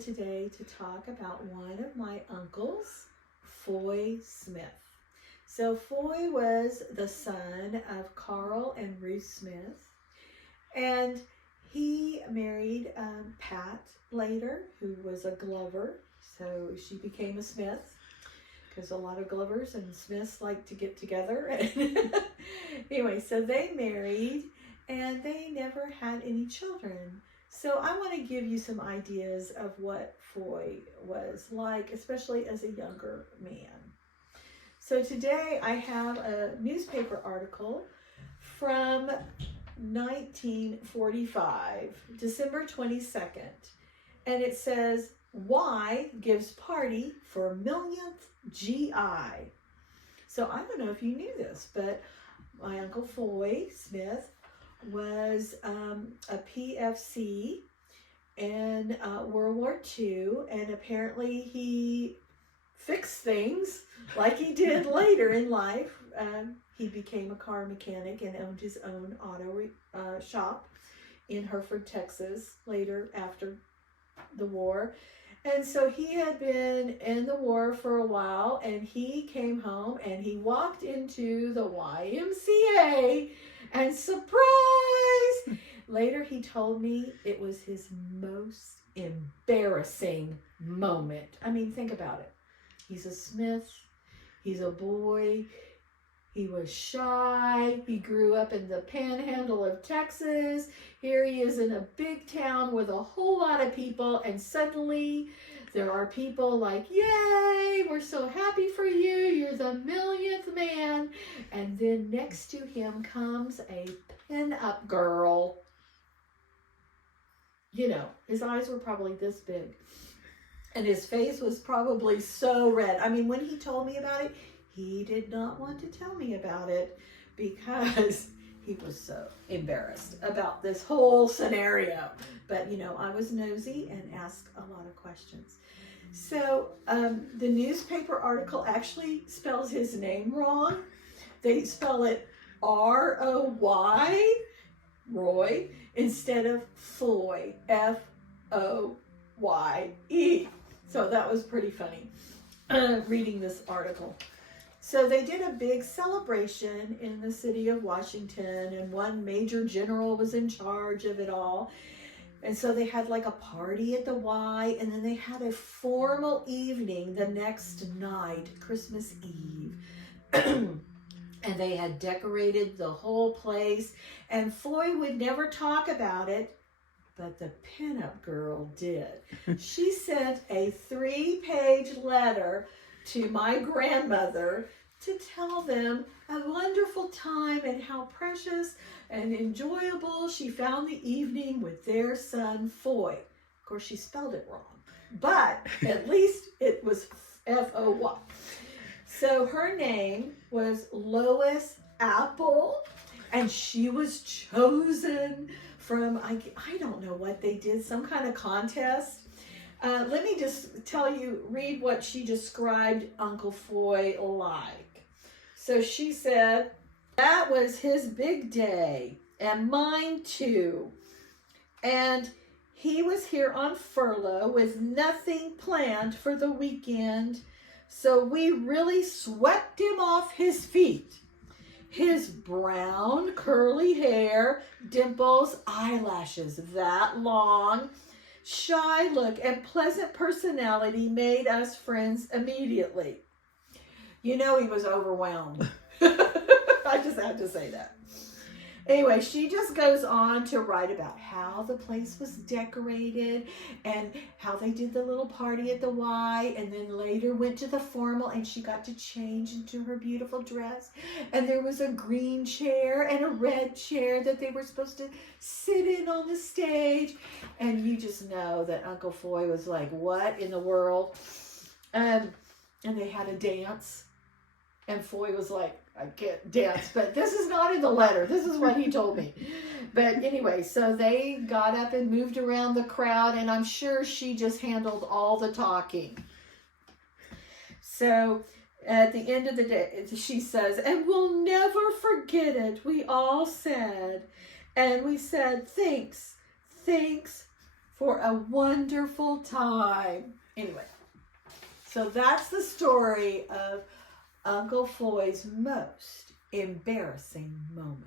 today to talk about one of my uncles, Foy Smith. So Foy was the son of Carl and Ruth Smith, and he married Pat later, who was a Glover. So she became a Smith, because a lot of Glovers and Smiths like to get together. Anyway, so they married, and they never had any children. So I want to give you some ideas of what Foy was like, especially as a younger man. So today I have a newspaper article from 1945, December 22nd, and it says, "Y gives party for millionth GI." So I don't know if you knew this, but my Uncle Foy Smith was a PFC in World War II, and apparently he fixed things like he did later in life. He became a car mechanic and owned his own auto shop in Hereford, Texas, later after the war. And so he had been in the war for a while, and he came home and he walked into the YMCA, and surprise! Later he told me it was his most embarrassing moment. I mean, think about it. He's a Smith, he's a boy, he was shy, he grew up in the panhandle of Texas. Here he is in a big town with a whole lot of people, and suddenly there are people like, "Yay, we're so happy for you, you're the millionth man." And then next to him comes a pin-up girl. You know, his eyes were probably this big, and his face was probably so red. I mean, when he told me about it, he did not want to tell me about it because he was so embarrassed about this whole scenario. But, you know, I was nosy and asked a lot of questions. So the newspaper article actually spells his name wrong. They spell it R-O-Y, Roy, instead of Foy, F-O-Y-E. So that was pretty funny reading this article. So they did a big celebration in the city of Washington, and one major general was in charge of it all. And so they had like a party at the Y, and then they had a formal evening the next night, Christmas Eve. And they had decorated the whole place, and Foy would never talk about it, but the pinup girl did. She sent a 3-page letter to my grandmother to tell them a wonderful time and how precious and enjoyable she found the evening with their son Foy. Of course, she spelled it wrong, but at least it was F-O-Y. So her name was Lois Apple, and she was chosen from, I don't know what they did, some kind of contest. Let me just read what she described Uncle Foy like. So she said, "That was his big day, and mine too. And he was here on furlough with nothing planned for the weekend, so we really swept him off his feet. His brown curly hair, dimples, eyelashes that long, shy look, and pleasant personality made us friends immediately." You know, he was overwhelmed. I just had to say that. Anyway, she just goes on to write about how the place was decorated and how they did the little party at the Y, and then later went to the formal, and she got to change into her beautiful dress. And there was a green chair and a red chair that they were supposed to sit in on the stage. And you just know that Uncle Foy was like, what in the world? And they had a dance. And Foy was like, I can't dance, but this is not in the letter. This is what he told me. But anyway, so they got up and moved around the crowd, and I'm sure she just handled all the talking. So at the end of the day, she says, "And we'll never forget it, we all said. And we said, thanks, for a wonderful time. Anyway, so that's the story of Uncle Floyd's most embarrassing moment.